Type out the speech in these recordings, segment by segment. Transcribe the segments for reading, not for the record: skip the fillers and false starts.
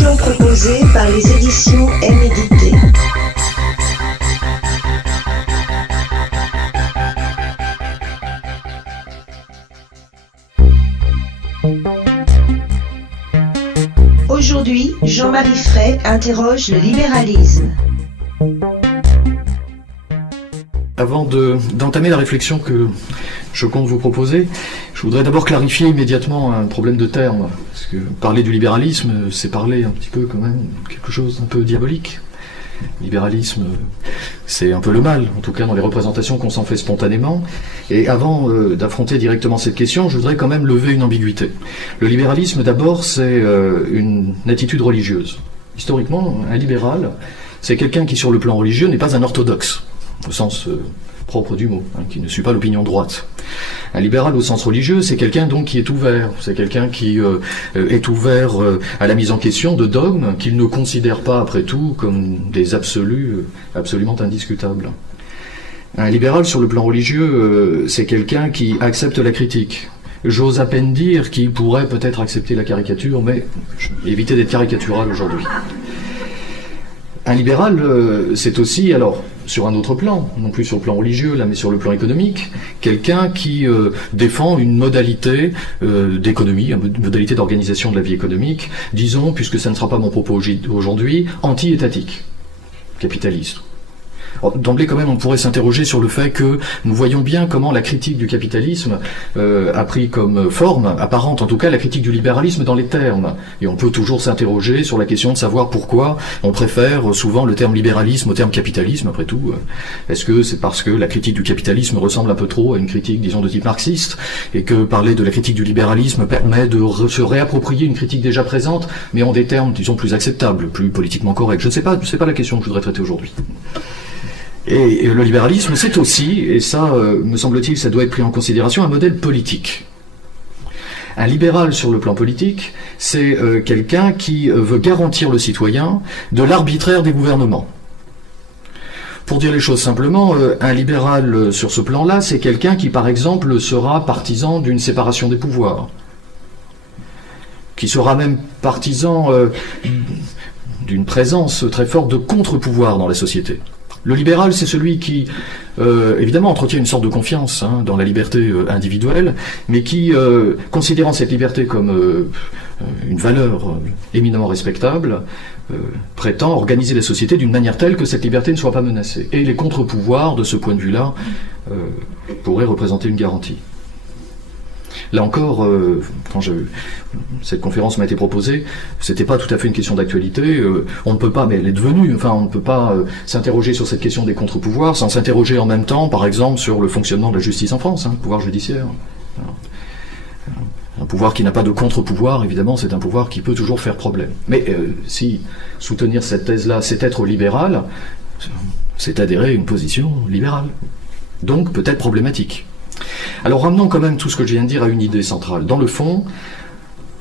émission proposée par les éditions M-Édité. Aujourd'hui, Jean-Marie Frey interroge le libéralisme. Avant d'entamer la réflexion que je compte vous proposer, je voudrais d'abord clarifier immédiatement un problème de terme. Parce que parler du libéralisme, c'est parler un petit peu quand même quelque chose d'un peu diabolique. Libéralisme, c'est un peu le mal, en tout cas dans les représentations qu'on s'en fait spontanément. Et avant d'affronter directement cette question, je voudrais quand même lever une ambiguïté. Le libéralisme, d'abord, c'est une attitude religieuse. Historiquement, un libéral, c'est quelqu'un qui, sur le plan religieux, n'est pas un orthodoxe, au sens propre du mot, qui ne suit pas l'opinion droite. Un libéral au sens religieux, c'est quelqu'un donc qui est ouvert, c'est quelqu'un qui est ouvert à la mise en question de dogmes qu'il ne considère pas après tout comme des absolus absolument indiscutables. Un libéral sur le plan religieux, c'est quelqu'un qui accepte la critique. J'ose à peine dire qu'il pourrait peut-être accepter la caricature, mais éviter d'être caricatural aujourd'hui. Un libéral, c'est aussi, alors, sur un autre plan, non plus sur le plan religieux, là, mais sur le plan économique, quelqu'un qui défend une modalité d'économie, une modalité d'organisation de la vie économique, disons, puisque ça ne sera pas mon propos aujourd'hui, anti-étatique, capitaliste. D'emblée, quand même, on pourrait s'interroger sur le fait que nous voyons bien comment la critique du capitalisme a pris comme forme, apparente en tout cas, la critique du libéralisme dans les termes. Et on peut toujours s'interroger sur la question de savoir pourquoi on préfère souvent le terme libéralisme au terme capitalisme, après tout. Est-ce que c'est parce que la critique du capitalisme ressemble un peu trop à une critique, disons, de type marxiste, et que parler de la critique du libéralisme permet de se réapproprier une critique déjà présente, mais en des termes, disons, plus acceptables, plus politiquement corrects? Je ne sais pas, c'est pas la question que je voudrais traiter aujourd'hui. Et le libéralisme, c'est aussi, et ça, me semble-t-il, ça doit être pris en considération, un modèle politique. Un libéral sur le plan politique, c'est quelqu'un qui veut garantir le citoyen de l'arbitraire des gouvernements. Pour dire les choses simplement, un libéral sur ce plan-là, c'est quelqu'un qui, par exemple, sera partisan d'une séparation des pouvoirs, qui sera même partisan d'une présence très forte de contre-pouvoirs dans la société. Le libéral, c'est celui qui, évidemment, entretient une sorte de confiance dans la liberté individuelle, mais qui, considérant cette liberté comme une valeur éminemment respectable, prétend organiser la société d'une manière telle que cette liberté ne soit pas menacée. Et les contre-pouvoirs, de ce point de vue-là, pourraient représenter une garantie. Là encore, quand cette conférence m'a été proposée, c'était pas tout à fait une question d'actualité. On ne peut pas, mais elle est devenue. Enfin, on ne peut pas s'interroger sur cette question des contre-pouvoirs sans s'interroger en même temps, par exemple, sur le fonctionnement de la justice en France, le pouvoir judiciaire. Un pouvoir qui n'a pas de contre-pouvoir, évidemment, c'est un pouvoir qui peut toujours faire problème. Mais si soutenir cette thèse-là, c'est être libéral, c'est adhérer à une position libérale. Donc peut-être problématique. Alors ramenons quand même tout ce que je viens de dire à une idée centrale. Dans le fond,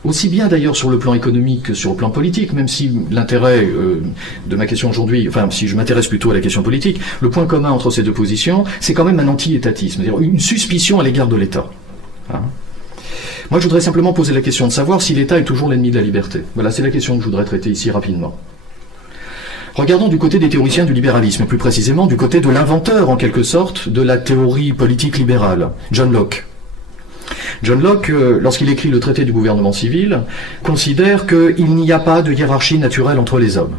aussi bien d'ailleurs sur le plan économique que sur le plan politique, même si l'intérêt de ma question aujourd'hui, enfin si je m'intéresse plutôt à la question politique, le point commun entre ces deux positions, c'est quand même un anti-étatisme, c'est-à-dire une suspicion à l'égard de l'État. Moi je voudrais simplement poser la question de savoir si l'État est toujours l'ennemi de la liberté. Voilà, c'est la question que je voudrais traiter ici rapidement. Regardons du côté des théoriciens du libéralisme, et plus précisément du côté de l'inventeur, en quelque sorte, de la théorie politique libérale, John Locke. John Locke, lorsqu'il écrit le traité du gouvernement civil, considère qu'il n'y a pas de hiérarchie naturelle entre les hommes.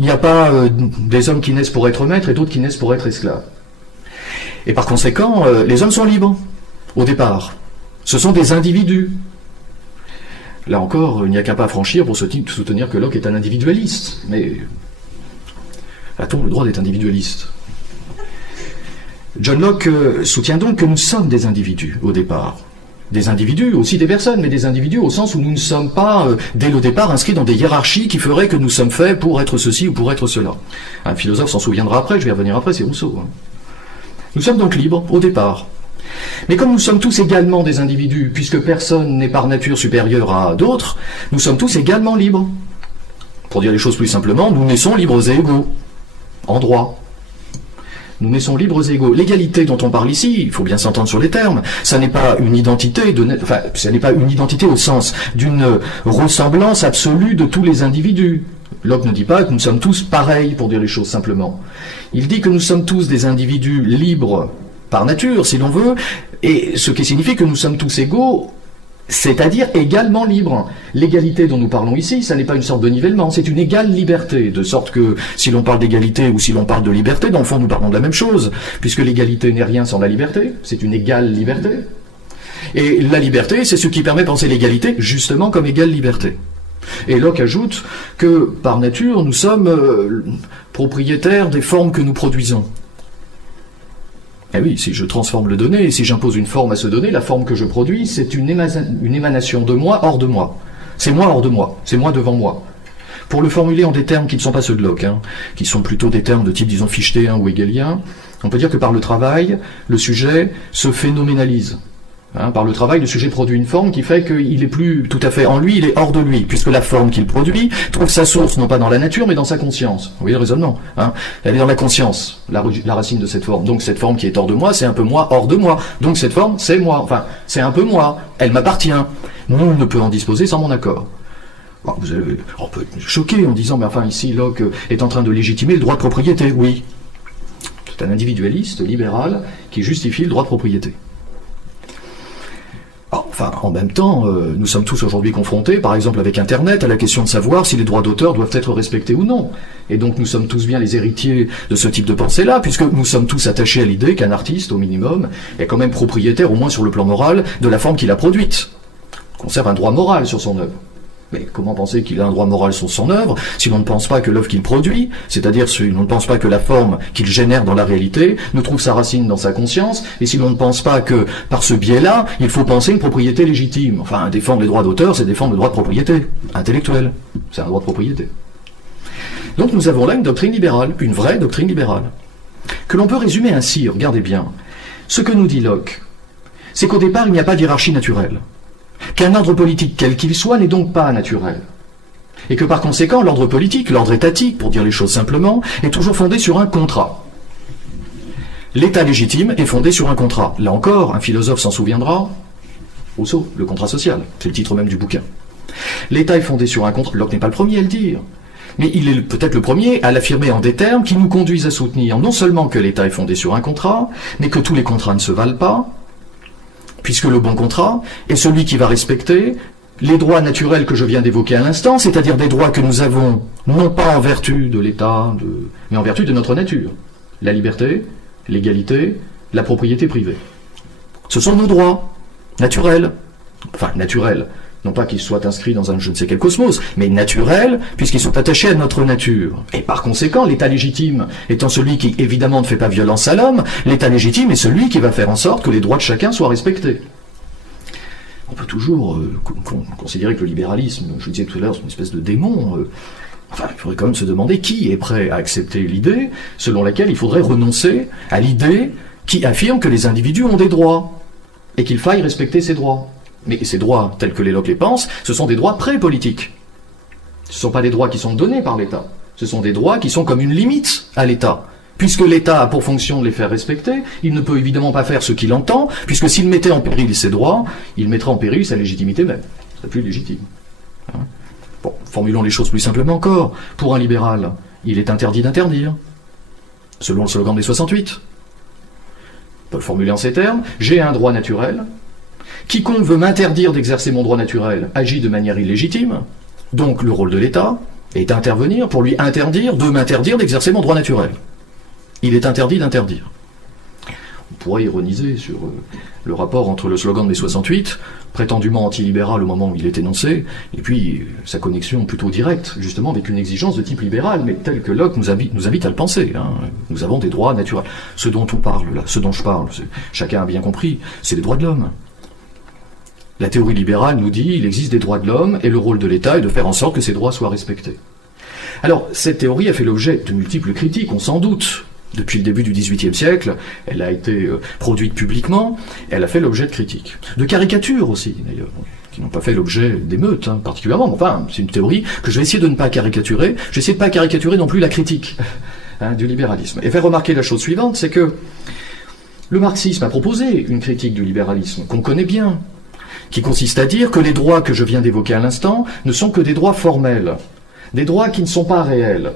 Il n'y a pas des hommes qui naissent pour être maîtres et d'autres qui naissent pour être esclaves. Et par conséquent, les hommes sont libres, au départ. Ce sont des individus. Là encore, il n'y a qu'un pas à franchir pour soutenir que Locke est un individualiste. Mais a-t-on le droit d'être individualiste? John Locke soutient donc que nous sommes des individus au départ. Des individus, aussi des personnes, mais des individus au sens où nous ne sommes pas, dès le départ, inscrits dans des hiérarchies qui feraient que nous sommes faits pour être ceci ou pour être cela. Un philosophe s'en souviendra après, je vais revenir après, c'est Rousseau. Nous sommes donc libres au départ. Mais comme nous sommes tous également des individus, puisque personne n'est par nature supérieur à d'autres, nous sommes tous également libres. Pour dire les choses plus simplement, nous naissons libres et égaux, en droit. Nous naissons libres et égaux. L'égalité dont on parle ici, il faut bien s'entendre sur les termes, ça n'est pas une identité ça n'est pas une identité au sens d'une ressemblance absolue de tous les individus. Locke ne dit pas que nous sommes tous pareils, pour dire les choses simplement. Il dit que nous sommes tous des individus libres par nature, si l'on veut, et ce qui signifie que nous sommes tous égaux, c'est-à-dire également libres. L'égalité dont nous parlons ici, ça n'est pas une sorte de nivellement, c'est une égale liberté, de sorte que si l'on parle d'égalité ou si l'on parle de liberté, dans le fond nous parlons de la même chose, puisque l'égalité n'est rien sans la liberté, c'est une égale liberté. Et la liberté, c'est ce qui permet de penser l'égalité justement comme égale liberté. Et Locke ajoute que par nature, nous sommes propriétaires des formes que nous produisons. Eh oui, si je transforme le donné, et si j'impose une forme à ce donné, la forme que je produis, c'est une émanation de moi hors de moi. C'est moi hors de moi, c'est moi devant moi. Pour le formuler en des termes qui ne sont pas ceux de Locke, qui sont plutôt des termes de type, disons, fichteien ou hegelien, on peut dire que par le travail, le sujet se phénoménalise. Par le travail, le sujet produit une forme qui fait qu'il est plus tout à fait en lui, il est hors de lui, puisque la forme qu'il produit trouve sa source non pas dans la nature, mais dans sa conscience. Vous voyez le raisonnement, Elle est dans la conscience, la racine de cette forme. Donc cette forme qui est hors de moi, c'est un peu moi hors de moi. Donc cette forme, c'est moi. Enfin, c'est un peu moi. Elle m'appartient. Nul ne peut en disposer sans mon accord. Bon, on peut être choqué en disant, mais enfin ici, Locke est en train de légitimer le droit de propriété. Oui. C'est un individualiste libéral qui justifie le droit de propriété. Enfin, en même temps, nous sommes tous aujourd'hui confrontés, par exemple avec Internet, à la question de savoir si les droits d'auteur doivent être respectés ou non. Et donc nous sommes tous bien les héritiers de ce type de pensée-là, puisque nous sommes tous attachés à l'idée qu'un artiste, au minimum, est quand même propriétaire, au moins sur le plan moral, de la forme qu'il a produite. Il conserve un droit moral sur son œuvre. Mais comment penser qu'il a un droit moral sur son œuvre si l'on ne pense pas que l'œuvre qu'il produit, c'est-à-dire si l'on ne pense pas que la forme qu'il génère dans la réalité ne trouve sa racine dans sa conscience, et si l'on ne pense pas que, par ce biais-là, il faut penser une propriété légitime. Enfin, défendre les droits d'auteur, c'est défendre le droit de propriété intellectuelle. C'est un droit de propriété. Donc nous avons là une doctrine libérale, une vraie doctrine libérale, que l'on peut résumer ainsi, regardez bien. Ce que nous dit Locke, c'est qu'au départ, il n'y a pas de hiérarchie naturelle. Qu'un ordre politique quel qu'il soit n'est donc pas naturel. Et que par conséquent, l'ordre politique, l'ordre étatique, pour dire les choses simplement, est toujours fondé sur un contrat. L'État légitime est fondé sur un contrat. Là encore, un philosophe s'en souviendra, Rousseau, le contrat social, c'est le titre même du bouquin. L'État est fondé sur un contrat, Locke n'est pas le premier à le dire, mais il est peut-être le premier à l'affirmer en des termes qui nous conduisent à soutenir non seulement que l'État est fondé sur un contrat, mais que tous les contrats ne se valent pas, puisque le bon contrat est celui qui va respecter les droits naturels que je viens d'évoquer à l'instant, c'est-à-dire des droits que nous avons, non pas en vertu de l'État, mais en vertu de notre nature. La liberté, l'égalité, la propriété privée. Ce sont nos droits naturels. Enfin, naturels. Non pas qu'ils soient inscrits dans un je ne sais quel cosmos, mais naturels, puisqu'ils sont attachés à notre nature. Et par conséquent, l'État légitime étant celui qui, évidemment, ne fait pas violence à l'homme, l'État légitime est celui qui va faire en sorte que les droits de chacun soient respectés. On peut toujours considérer que le libéralisme, je le disais tout à l'heure, c'est une espèce de démon. Enfin, il faudrait quand même se demander qui est prêt à accepter l'idée selon laquelle il faudrait renoncer à l'idée qui affirme que les individus ont des droits, et qu'il faille respecter ces droits. Mais ces droits, tels que les Locke les pensent, ce sont des droits pré-politiques. Ce ne sont pas des droits qui sont donnés par l'État. Ce sont des droits qui sont comme une limite à l'État. Puisque l'État a pour fonction de les faire respecter, il ne peut évidemment pas faire ce qu'il entend, puisque s'il mettait en péril ses droits, il mettrait en péril sa légitimité même. Ce serait plus légitime. Bon, formulons les choses plus simplement encore. Pour un libéral, il est interdit d'interdire, selon le slogan des 68. On peut le formuler en ces termes. J'ai un droit naturel. Quiconque veut m'interdire d'exercer mon droit naturel agit de manière illégitime, donc le rôle de l'État est d'intervenir pour lui interdire de m'interdire d'exercer mon droit naturel. Il est interdit d'interdire. On pourrait ironiser sur le rapport entre le slogan de mai 68, prétendument antilibéral au moment où il est énoncé, et puis sa connexion plutôt directe, justement, avec une exigence de type libéral, mais telle que Locke nous invite à le penser. Nous avons des droits naturels. Ce dont on parle là, ce dont je parle, chacun a bien compris, c'est les droits de l'homme. La théorie libérale nous dit qu'il existe des droits de l'homme et le rôle de l'État est de faire en sorte que ces droits soient respectés. Alors, cette théorie a fait l'objet de multiples critiques, on s'en doute. Depuis le début du XVIIIe siècle, elle a été produite publiquement, elle a fait l'objet de critiques. De caricatures aussi, d'ailleurs, qui n'ont pas fait l'objet d'émeutes, particulièrement. Enfin, c'est une théorie que je vais essayer de ne pas caricaturer. Je vais essayer de ne pas caricaturer non plus la critique. du libéralisme. Et faire remarquer la chose suivante, c'est que le marxisme a proposé une critique du libéralisme qu'on connaît bien, qui consiste à dire que les droits que je viens d'évoquer à l'instant ne sont que des droits formels, des droits qui ne sont pas réels.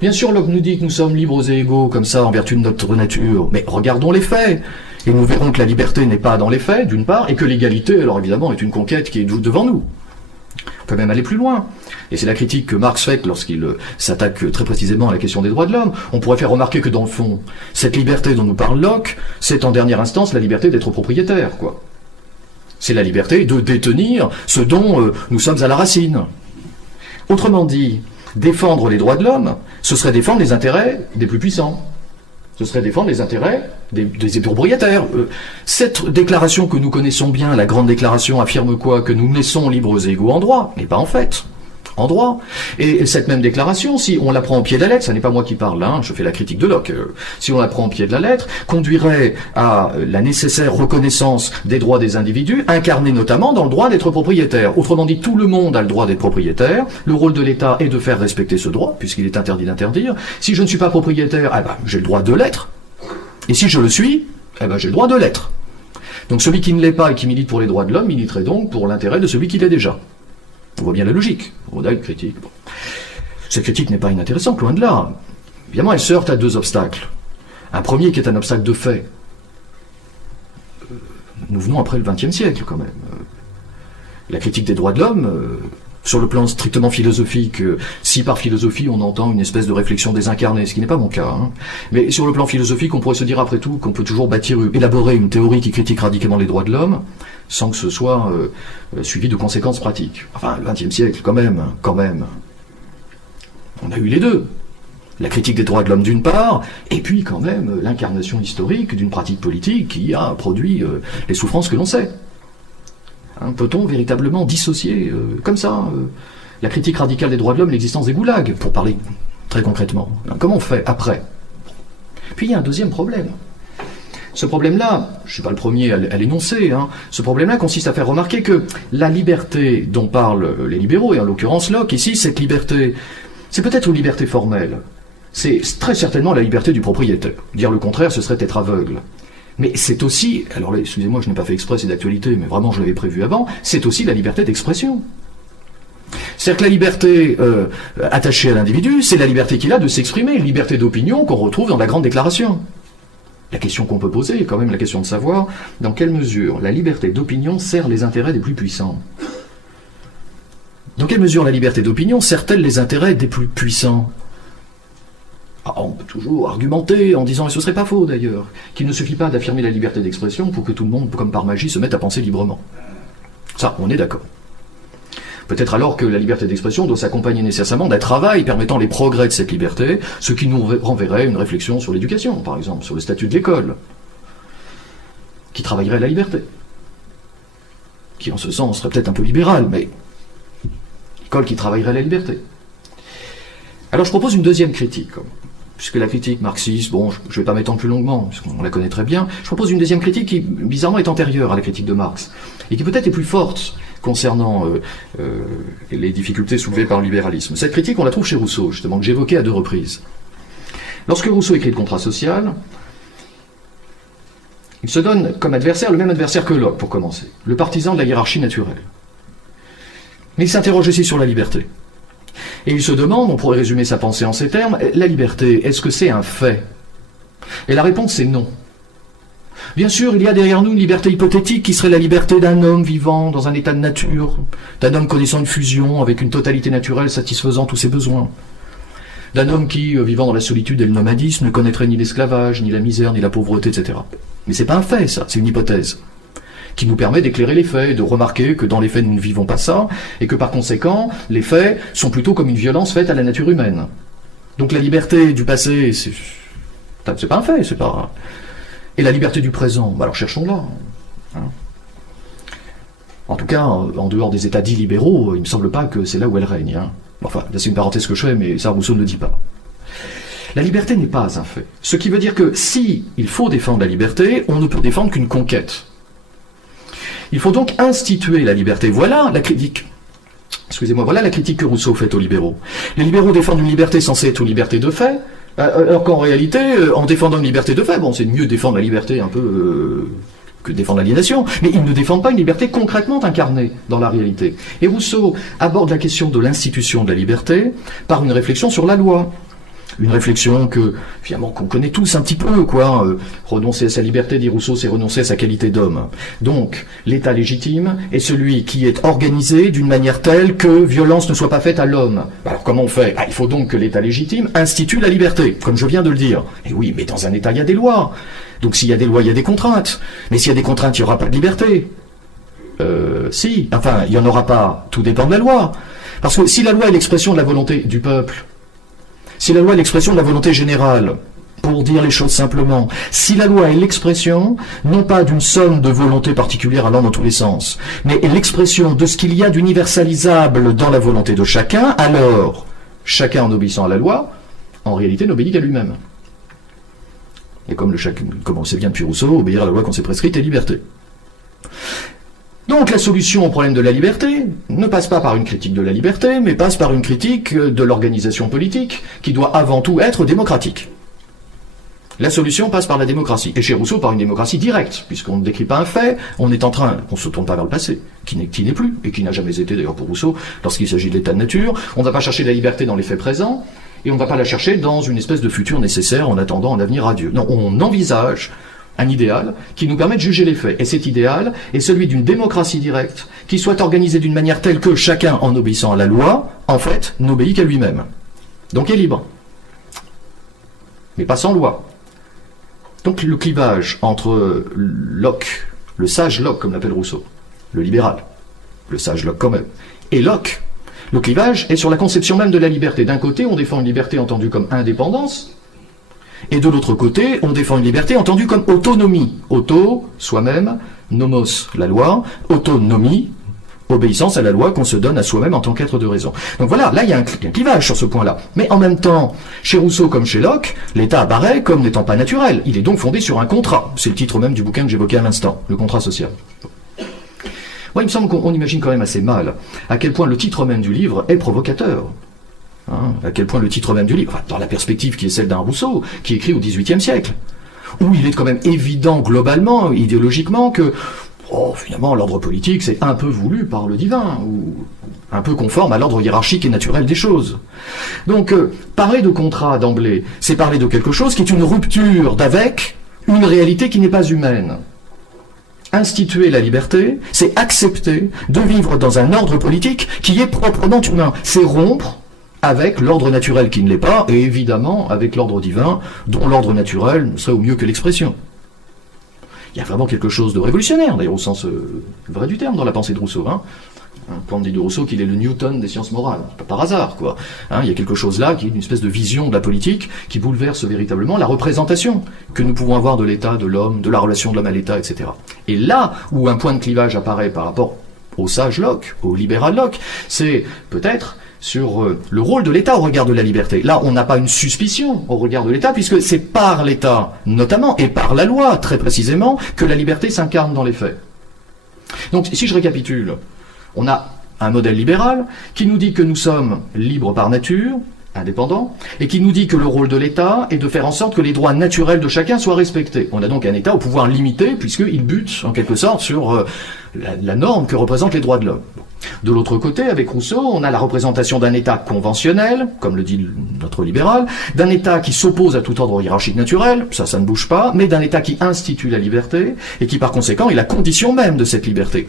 Bien sûr, Locke nous dit que nous sommes libres et égaux, comme ça, en vertu de notre nature, mais regardons les faits, et nous verrons que la liberté n'est pas dans les faits, d'une part, et que l'égalité, alors évidemment, est une conquête qui est devant nous. On peut même aller plus loin. Et c'est la critique que Marx fait lorsqu'il s'attaque très précisément à la question des droits de l'homme. On pourrait faire remarquer que dans le fond, cette liberté dont nous parle Locke, c'est en dernière instance la liberté d'être propriétaire, quoi. C'est la liberté de détenir ce dont nous sommes à la racine. Autrement dit, défendre les droits de l'homme, ce serait défendre les intérêts des plus puissants. Ce serait défendre les intérêts des propriétaires. Cette déclaration que nous connaissons bien, la grande déclaration, affirme quoi? Que nous naissons libres et égaux en droit, mais pas en fait. En droit. Et cette même déclaration, si on la prend au pied de la lettre, ça n'est pas moi qui parle, hein, je fais la critique de Locke, si on la prend au pied de la lettre, conduirait à la nécessaire reconnaissance des droits des individus, incarnés notamment dans le droit d'être propriétaire. Autrement dit, tout le monde a le droit d'être propriétaire, le rôle de l'État est de faire respecter ce droit, puisqu'il est interdit d'interdire. Si je ne suis pas propriétaire, eh ben, j'ai le droit de l'être, et si je le suis, eh ben, j'ai le droit de l'être. Donc celui qui ne l'est pas et qui milite pour les droits de l'homme, militerait donc pour l'intérêt de celui qui l'est déjà. On voit bien la logique. On a une critique. Bon. Cette critique n'est pas inintéressante, loin de là. Évidemment, elle se heurte à deux obstacles. Un premier qui est un obstacle de fait. Nous venons après le XXe siècle, quand même. La critique des droits de l'homme, sur le plan strictement philosophique, si par philosophie on entend une espèce de réflexion désincarnée, ce qui n'est pas mon cas, hein. Mais sur le plan philosophique, on pourrait se dire après tout qu'on peut toujours élaborer une théorie qui critique radicalement les droits de l'homme, sans que ce soit suivi de conséquences pratiques. Enfin, le XXe siècle, quand même. On a eu les deux. La critique des droits de l'homme d'une part, et puis quand même l'incarnation historique d'une pratique politique qui a produit les souffrances que l'on sait. Hein, peut-on véritablement dissocier, comme ça, la critique radicale des droits de l'homme, l'existence des goulags, pour parler très concrètement? Hein, comment on fait après? Puis il y a un deuxième problème. Ce problème-là, je ne suis pas le premier à l'énoncer, hein, ce problème-là consiste à faire remarquer que la liberté dont parlent les libéraux, et en l'occurrence Locke, ici, cette liberté, c'est peut-être une liberté formelle. C'est très certainement la liberté du propriétaire. Dire le contraire, ce serait être aveugle. Mais c'est aussi, alors là, excusez-moi, je n'ai pas fait exprès, c'est d'actualité, mais vraiment je l'avais prévu avant, c'est aussi la liberté d'expression. C'est-à-dire que la liberté attachée à l'individu, c'est la liberté qu'il a de s'exprimer, une liberté d'opinion qu'on retrouve dans la Grande Déclaration. La question qu'on peut poser est quand même la question de savoir dans quelle mesure la liberté d'opinion sert les intérêts des plus puissants. Dans quelle mesure la liberté d'opinion sert-elle les intérêts des plus puissants? On peut toujours argumenter en disant, et ce serait pas faux d'ailleurs, qu'il ne suffit pas d'affirmer la liberté d'expression pour que tout le monde, comme par magie, se mette à penser librement. Ça, on est d'accord. Peut-être alors que la liberté d'expression doit s'accompagner nécessairement d'un travail permettant les progrès de cette liberté, ce qui nous renverrait une réflexion sur l'éducation, par exemple, sur le statut de l'école, qui travaillerait la liberté, qui en ce sens serait peut-être un peu libéral, mais l'école qui travaillerait la liberté. Alors je propose une deuxième critique, puisque la critique marxiste, bon, je ne vais pas m'étendre plus longuement, puisqu'on la connaît très bien, je propose une deuxième critique qui, bizarrement, est antérieure à la critique de Marx, et qui peut-être est plus forte concernant les difficultés soulevées par le libéralisme. Cette critique, on la trouve chez Rousseau, justement, que j'évoquais à deux reprises. Lorsque Rousseau écrit le contrat social, il se donne comme adversaire le même adversaire que Locke, pour commencer, le partisan de la hiérarchie naturelle. Mais il s'interroge aussi sur la liberté. Et il se demande, on pourrait résumer sa pensée en ces termes, la liberté, est-ce que c'est un fait? Et la réponse est non. Bien sûr, il y a derrière nous une liberté hypothétique qui serait la liberté d'un homme vivant dans un état de nature, d'un homme connaissant une fusion avec une totalité naturelle satisfaisant tous ses besoins, d'un homme qui, vivant dans la solitude et le nomadisme, ne connaîtrait ni l'esclavage, ni la misère, ni la pauvreté, etc. Mais c'est pas un fait, ça, c'est une hypothèse qui nous permet d'éclairer les faits, de remarquer que dans les faits nous ne vivons pas ça, et que par conséquent, les faits sont plutôt comme une violence faite à la nature humaine. Donc la liberté du passé, c'est pas un fait, c'est pas... Et la liberté du présent, alors cherchons-la. Hein. En tout cas, en dehors des états dits libéraux, il ne me semble pas que c'est là où elle règne. Hein. Enfin, là c'est une parenthèse que je fais, mais ça Rousseau ne le dit pas. La liberté n'est pas un fait. Ce qui veut dire que si il faut défendre la liberté, on ne peut défendre qu'une conquête. Il faut donc instituer la liberté. Voilà la critique. Excusez-moi, voilà la critique que Rousseau fait aux libéraux. Les libéraux défendent une liberté censée être une liberté de fait, Alors qu'en réalité, en défendant une liberté de fait, bon, c'est mieux défendre la liberté un peu que défendre l'aliénation, mais ils ne défendent pas une liberté concrètement incarnée dans la réalité. Et Rousseau aborde la question de l'institution de la liberté par une réflexion sur la loi. Une réflexion que, finalement, qu'on connaît tous un petit peu, quoi. Renoncer à sa liberté, dit Rousseau, c'est renoncer à sa qualité d'homme. Donc, l'État légitime est celui qui est organisé d'une manière telle que violence ne soit pas faite à l'homme. Alors, comment on fait? Il faut donc que l'État légitime institue la liberté, comme je viens de le dire. Et oui, mais dans un État, il y a des lois. Donc, s'il y a des lois, il y a des contraintes. Mais s'il y a des contraintes, il n'y aura pas de liberté. Si. Enfin, il n'y en aura pas. Tout dépend de la loi. Parce que si la loi est l'expression de la volonté du peuple, si la loi est l'expression de la volonté générale, pour dire les choses simplement, si la loi est l'expression, non pas d'une somme de volontés particulières allant dans tous les sens, mais est l'expression de ce qu'il y a d'universalisable dans la volonté de chacun, alors, chacun en obéissant à la loi, en réalité n'obéit qu'à lui-même. Et comme on sait bien depuis Rousseau, obéir à la loi qu'on s'est prescrite est liberté. Donc la solution au problème de la liberté ne passe pas par une critique de la liberté, mais passe par une critique de l'organisation politique, qui doit avant tout être démocratique. La solution passe par la démocratie, et chez Rousseau par une démocratie directe, puisqu'on ne décrit pas un fait, on ne se tourne pas vers le passé, qui n'est plus, et qui n'a jamais été d'ailleurs pour Rousseau, lorsqu'il s'agit de l'état de nature, on ne va pas chercher la liberté dans les faits présents, et on ne va pas la chercher dans une espèce de futur nécessaire en attendant un avenir radieux. Non, on envisage un idéal qui nous permet de juger les faits. Et cet idéal est celui d'une démocratie directe qui soit organisée d'une manière telle que chacun, en obéissant à la loi, en fait, n'obéit qu'à lui-même. Donc est libre. Mais pas sans loi. Donc le clivage entre Locke, le sage Locke, comme l'appelle Rousseau, le libéral, le sage Locke quand même, et Locke, le clivage est sur la conception même de la liberté. D'un côté, on défend une liberté entendue comme indépendance, et de l'autre côté, on défend une liberté entendue comme autonomie. Auto, soi-même, nomos, la loi, autonomie, obéissance à la loi qu'on se donne à soi-même en tant qu'être de raison. Donc voilà, là il y a un clivage sur ce point-là. Mais en même temps, chez Rousseau comme chez Locke, l'État apparaît comme n'étant pas naturel. Il est donc fondé sur un contrat. C'est le titre même du bouquin que j'évoquais à l'instant, le contrat social. Moi, il me semble qu'on imagine quand même assez mal à quel point le titre même du livre est provocateur. À quel point le titre même du livre, dans la perspective qui est celle d'un Rousseau, qui écrit au XVIIIe siècle, où il est quand même évident globalement, idéologiquement, que finalement l'ordre politique c'est un peu voulu par le divin, ou un peu conforme à l'ordre hiérarchique et naturel des choses. Donc parler de contrat d'emblée, c'est parler de quelque chose qui est une rupture d'avec une réalité qui n'est pas humaine. Instituer la liberté, c'est accepter de vivre dans un ordre politique qui est proprement humain. C'est rompre avec l'ordre naturel qui ne l'est pas, et évidemment avec l'ordre divin, dont l'ordre naturel serait au mieux que l'expression. Il y a vraiment quelque chose de révolutionnaire, d'ailleurs au sens vrai du terme, dans la pensée de Rousseau. On dit de Rousseau qu'il est le Newton des sciences morales, pas par hasard, quoi. Il y a quelque chose là qui est une espèce de vision de la politique qui bouleverse véritablement la représentation que nous pouvons avoir de l'État, de l'homme, de la relation de l'homme à l'État, etc. Et là où un point de clivage apparaît par rapport au sage Locke, au libéral Locke, c'est peut-être sur le rôle de l'État au regard de la liberté. Là, on n'a pas une suspicion au regard de l'État, puisque c'est par l'État, notamment, et par la loi, très précisément, que la liberté s'incarne dans les faits. Donc, si je récapitule, on a un modèle libéral qui nous dit que nous sommes libres par nature, indépendants, et qui nous dit que le rôle de l'État est de faire en sorte que les droits naturels de chacun soient respectés. On a donc un État au pouvoir limité, puisqu'il bute, en quelque sorte, sur la norme que représentent les droits de l'homme. De l'autre côté, avec Rousseau, on a la représentation d'un État conventionnel, comme le dit notre libéral, d'un État qui s'oppose à tout ordre hiérarchique naturel, ça ne bouge pas, mais d'un État qui institue la liberté, et qui par conséquent est la condition même de cette liberté.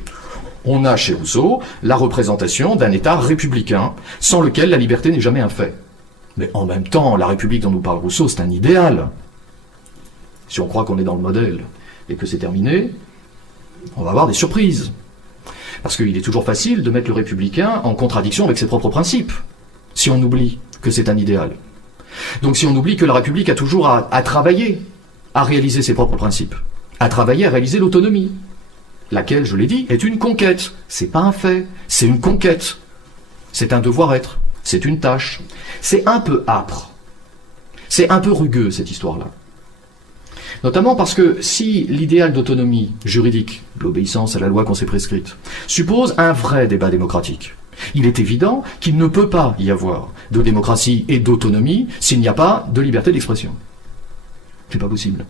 On a chez Rousseau la représentation d'un État républicain, sans lequel la liberté n'est jamais un fait. Mais en même temps, la République dont nous parle Rousseau, c'est un idéal. Si on croit qu'on est dans le modèle et que c'est terminé, on va avoir des surprises. Parce qu'il est toujours facile de mettre le républicain en contradiction avec ses propres principes, si on oublie que c'est un idéal. Donc si on oublie que la République a toujours à travailler, à réaliser ses propres principes, à travailler à réaliser l'autonomie, laquelle, je l'ai dit, est une conquête. C'est pas un fait, c'est une conquête. C'est un devoir-être, c'est une tâche. C'est un peu âpre, c'est un peu rugueux cette histoire-là. Notamment parce que si l'idéal d'autonomie juridique, l'obéissance à la loi qu'on s'est prescrite, suppose un vrai débat démocratique, Il est évident qu'il ne peut pas y avoir de démocratie et d'autonomie s'il n'y a pas de liberté d'expression. C'est pas possible.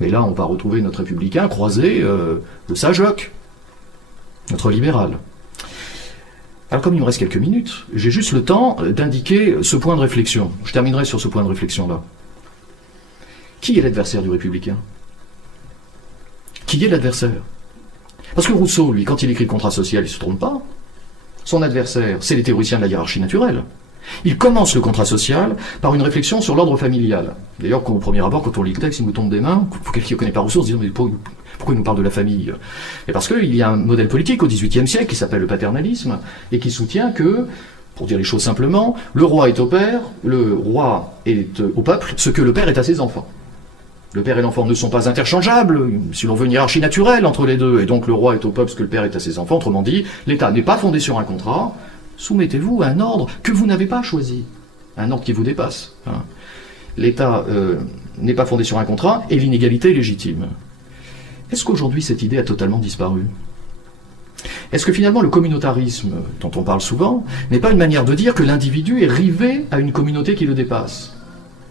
Mais là, on va retrouver notre républicain croiser le sage Locke, notre libéral. Alors comme il me reste quelques minutes, j'ai juste le temps d'indiquer ce point de réflexion. Je terminerai sur ce point de réflexion-là. Qui est l'adversaire du républicain? Qui est l'adversaire? Parce que Rousseau, lui, quand il écrit le contrat social, il ne se trompe pas. Son adversaire, c'est les théoriciens de la hiérarchie naturelle. Il commence le contrat social par une réflexion sur l'ordre familial. D'ailleurs, au premier abord, quand on lit le texte, il nous tombe des mains. Quelqu'un qui ne connaît pas Rousseau se dit « mais pourquoi il nous parle de la famille ?» Et parce qu'il y a un modèle politique au XVIIIe siècle qui s'appelle le paternalisme et qui soutient que, pour dire les choses simplement, le roi est au père, le roi est au peuple, ce que le père est à ses enfants. Le père et l'enfant ne sont pas interchangeables, si l'on veut une hiérarchie naturelle entre les deux, et donc le roi est au peuple ce que le père est à ses enfants. Autrement dit, l'État n'est pas fondé sur un contrat, soumettez-vous à un ordre que vous n'avez pas choisi, un ordre qui vous dépasse. L'État n'est pas fondé sur un contrat, et l'inégalité est légitime. Est-ce qu'aujourd'hui cette idée a totalement disparu? Est-ce que finalement le communautarisme, dont on parle souvent, n'est pas une manière de dire que l'individu est rivé à une communauté qui le dépasse?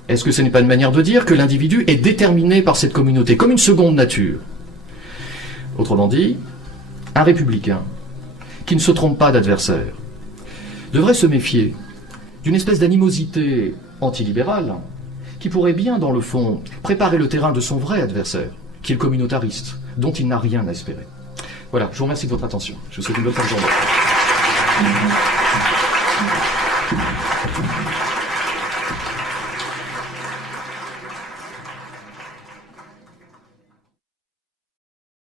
Est-ce que ce n'est pas une manière de dire que l'individu est déterminé par cette communauté, comme une seconde nature? Autrement dit, un républicain qui ne se trompe pas d'adversaire devrait se méfier d'une espèce d'animosité antilibérale qui pourrait bien, dans le fond, préparer le terrain de son vrai adversaire, qui est le communautariste, dont il n'a rien à espérer. Voilà, je vous remercie de votre attention. Je vous souhaite une bonne fin de journée.